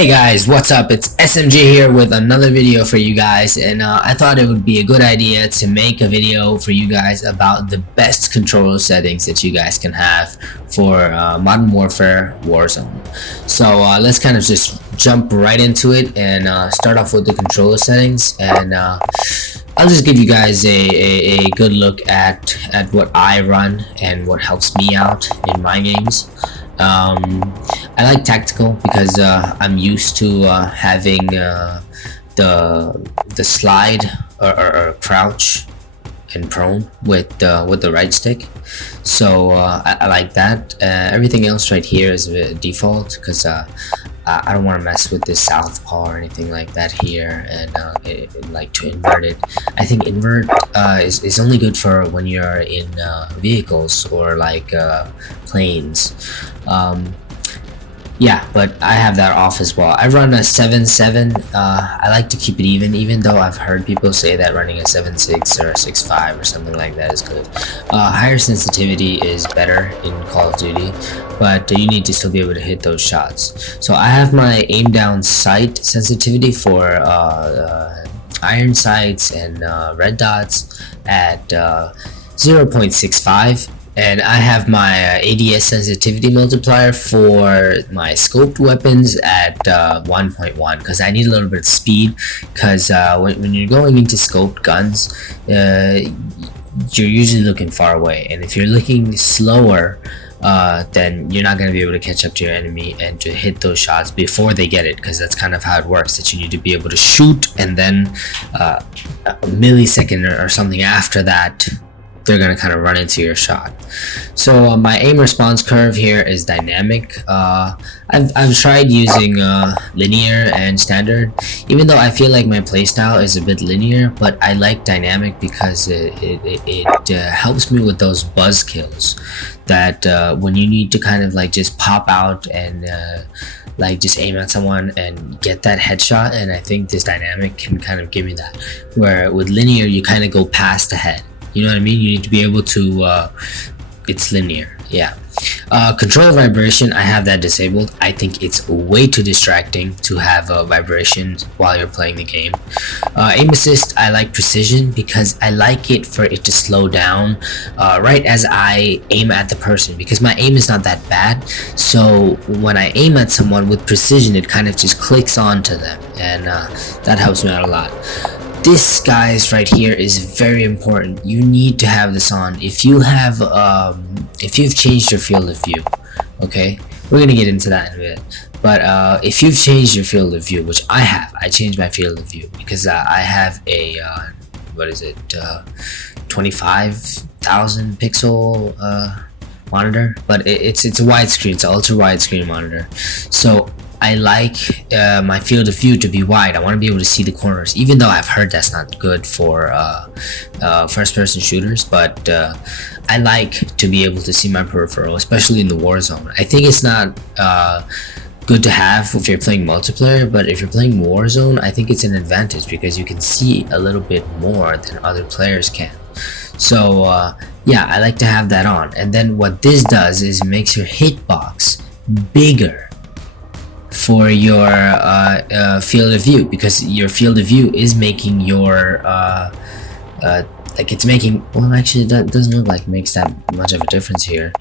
Hey guys, what's up? It's SMG here with another video for you guys, and I thought it would be a good idea to make a video for you guys about the best controller settings that you guys can have for Modern Warfare Warzone. So let's kind of just jump right into it and start off with the controller settings, and I'll just give you guys a good look at what I run and what helps me out in my games. I like tactical because I'm used to having the slide or crouch and prone with the right stick, so I like that. Everything else right here is default because I don't want to mess with this southpaw or anything like that here, and like to invert it. I think invert is only good for when you're in vehicles or like planes. Yeah, but I have that off as well. I run a 7.7. I like to keep it even though I've heard people say that running a 7.6 or a 6.5 or something like that is good. Higher sensitivity is better in Call of Duty, but you need to still be able to hit those shots. So I have my aim down sight sensitivity for iron sights and red dots at 0.65. And I have my ADS sensitivity multiplier for my scoped weapons at 1.1 because I need a little bit of speed, because when you're going into scoped guns, you're usually looking far away, and if you're looking slower, then you're not going to be able to catch up to your enemy and to hit those shots before they get it, because that's kind of how it works, that you need to be able to shoot, and then a millisecond or something after that they're gonna kind of run into your shot. So my aim response curve here is dynamic. I've tried using linear and standard, even though I feel like my playstyle is a bit linear, but I like dynamic because it helps me with those buzz kills that when you need to kind of like just pop out and like just aim at someone and get that headshot. And I think this dynamic can kind of give me that, where with linear you kind of go past the head. You know what I mean? You need to be able to, it's linear, yeah. Control vibration, I have that disabled. I think it's way too distracting to have a vibration while you're playing the game. Aim assist, I like precision because I like it for it to slow down right as I aim at the person, because my aim is not that bad. So when I aim at someone with precision, it kind of just clicks onto them, and that helps me out a lot. This, guys, right here is very important. You need to have this on. If you have if you've changed your field of view, okay, we're gonna get into that in a bit, but if you've changed your field of view, which I have, I changed my field of view because I have a what is it, 25,000 pixel monitor, but it's a widescreen, it's an ultra widescreen monitor. So I like my field of view to be wide. I want to be able to see the corners, even though I've heard that's not good for first-person shooters, but I like to be able to see my peripheral, especially in the Warzone. I think it's not good to have if you're playing multiplayer, but if you're playing Warzone, I think it's an advantage because you can see a little bit more than other players can. So yeah, I like to have that on. And then what this does is it makes your hitbox bigger for your field of view, because your field of view is making your like it's making, well, actually that doesn't look like it makes that much of a difference here,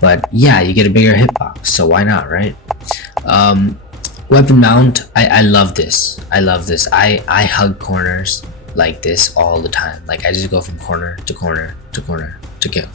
but yeah, you get a bigger hitbox, so why not, right? Weapon mount, I love this. I hug corners like this all the time. Like I just go from corner to corner to corner to kill.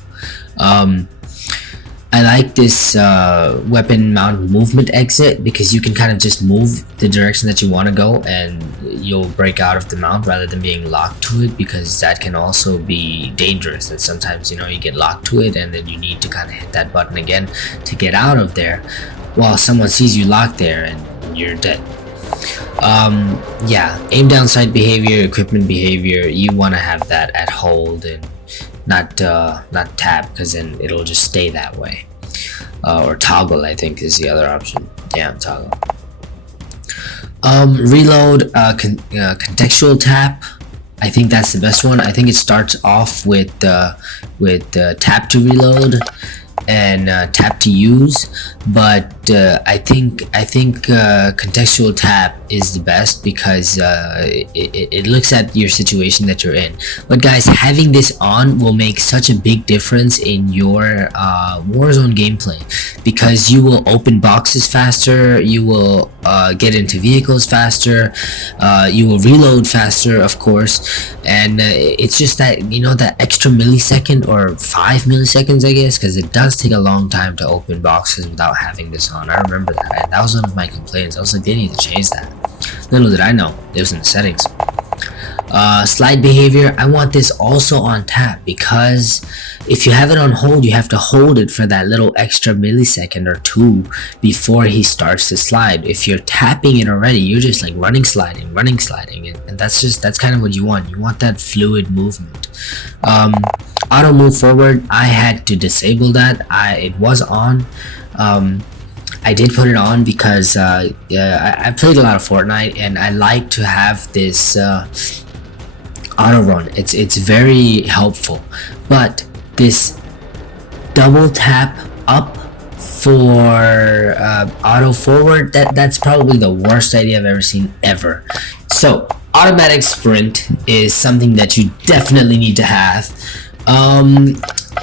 I like this weapon mount movement exit because you can kind of just move the direction that you want to go and you'll break out of the mount rather than being locked to it, because that can also be dangerous. That sometimes, you know, you get locked to it and then you need to kind of hit that button again to get out of there while someone sees you locked there and you're dead. Yeah, aim down sight behavior, equipment behavior, you want to have that at hold and not tab, because then it'll just stay that way. Or toggle, I think, is the other option. Yeah, toggle. Reload, contextual tap, I think that's the best one. I think it starts off with tap to reload, and tap to use, but I think contextual tap is the best because it looks at your situation that you're in. But guys, having this on will make such a big difference in your Warzone gameplay, because you will open boxes faster, you will get into vehicles faster, you will reload faster, of course, and it's just that, you know, that extra millisecond or 5 milliseconds, I guess, because it does take a long time to open boxes without having this on. I remember that. That was one of my complaints. I was like, they need to change that. Little did I know, it was in the settings. Slide behavior, I want this also on tap, because if you have it on hold, you have to hold it for that little extra millisecond or two before he starts to slide. If you're tapping it already, you're just like running sliding, and that's kind of what you want that fluid movement. Auto move forward, I had to disable that. It was on. I did put it on because I played a lot of Fortnite, and I like to have this auto run. It's very helpful, but this double tap up for auto forward, that's probably the worst idea I've ever seen ever. So automatic sprint is something that you definitely need to have.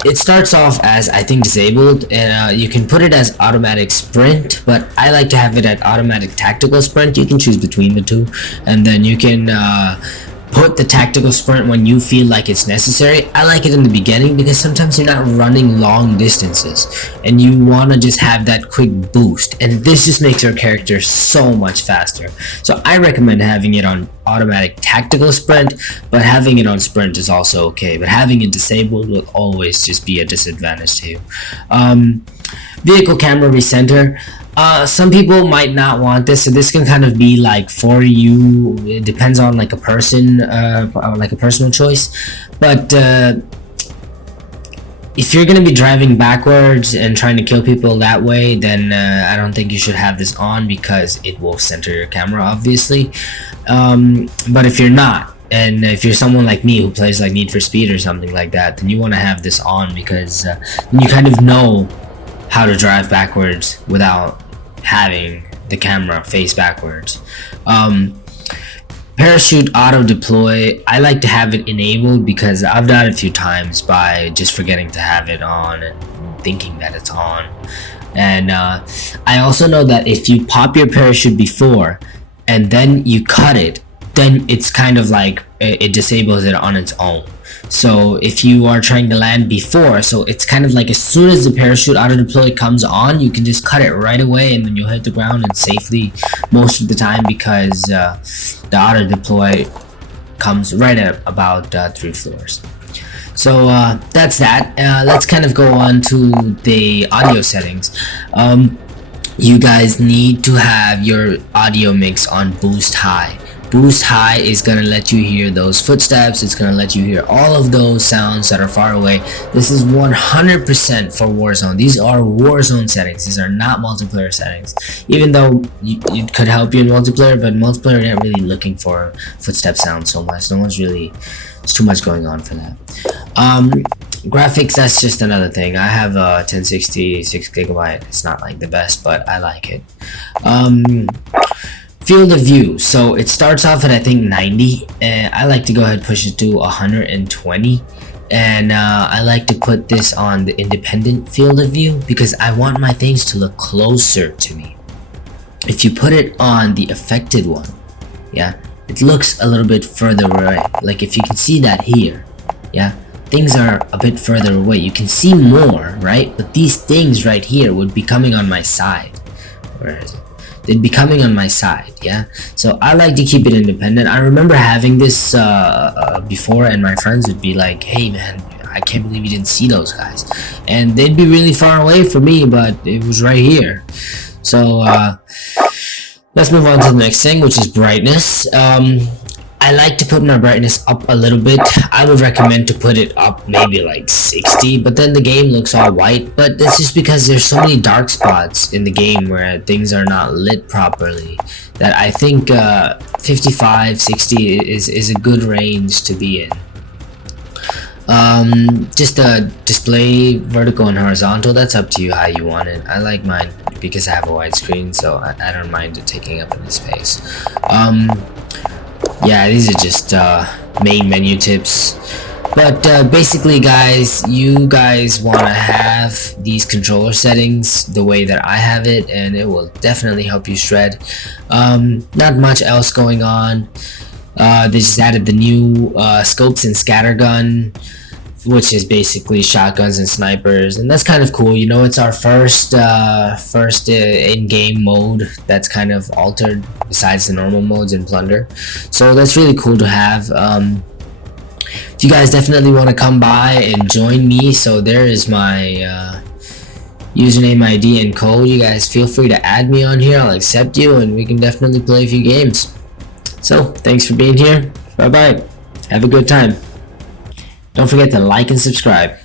It starts off as, I think, disabled, and you can put it as automatic sprint, but I like to have it at automatic tactical sprint. You can choose between the two, and then you can put the tactical sprint when you feel like it's necessary. I like it in the beginning because sometimes you're not running long distances and you want to just have that quick boost, and this just makes your character so much faster. So I recommend having it on automatic tactical sprint, but having it on sprint is also okay, but having it disabled will always just be a disadvantage to you. Vehicle camera recenter, some people might not want this, so this can kind of be like for you. It depends on like a person, like a personal choice, but if you're gonna be driving backwards and trying to kill people that way, then I don't think you should have this on, because it will center your camera, obviously. But if you're not, and if you're someone like me who plays like Need for Speed or something like that, then you want to have this on, because you kind of know how to drive backwards without having the camera face backwards. Parachute auto deploy, I like to have it enabled because I've done it a few times by just forgetting to have it on and thinking that it's on. And I also know that if you pop your parachute before and then you cut it, then it's kind of like it disables it on its own. So if you are trying to land before, so it's kind of like as soon as the parachute auto deploy comes on, you can just cut it right away, and then you'll hit the ground and safely most of the time, because the auto deploy comes right at about 3 floors. So that's that. Let's kind of go on to the audio settings. You guys need to have your audio mix on boost high. Boost high is gonna let you hear those footsteps. It's gonna let you hear all of those sounds that are far away. This is 100% for Warzone. These are Warzone settings. These are not multiplayer settings. Even though it could help you in multiplayer, but multiplayer you're not really looking for footstep sounds so much. No one's really, it's too much going on for that. Graphics, that's just another thing. I have a 1060 6GB. It's not like the best, but I like it. Field of view, so it starts off at I think 90, and I like to go ahead and push it to 120, and I like to put this on the independent field of view because I want my things to look closer to me. If you put it on the affected one, yeah, it looks a little bit further away. Like if you can see that here, yeah, things are a bit further away. You can see more, right? But these things right here would be coming on my side. Where is it? They'd be coming on my side, yeah? So I like to keep it independent. I remember having this before, and my friends would be like, hey man, I can't believe you didn't see those guys. And they'd be really far away from me, but it was right here. So let's move on to the next thing, which is brightness. I like to put my brightness up a little bit. I would recommend to put it up maybe like 60, but then the game looks all white. But that's just because there's so many dark spots in the game where things are not lit properly that I think 55, 60 is a good range to be in. Just display vertical and horizontal. That's up to you how you want it. I like mine because I have a wide screen, so I don't mind it taking up any space. Yeah, these are just main menu tips. But basically, guys, you guys want to have these controller settings the way that I have it, and it will definitely help you shred. Not much else going on. They just added the new scopes and scattergun, which is basically shotguns and snipers, and that's kind of cool. You know, it's our first in-game mode that's kind of altered besides the normal modes in Plunder, so that's really cool to have. If you guys definitely want to come by and join me, so there is my username, ID, and code. You guys feel free to add me on here. I'll accept you, and we can definitely play a few games. So thanks for being here. Bye bye. Have a good time. Don't forget to like and subscribe.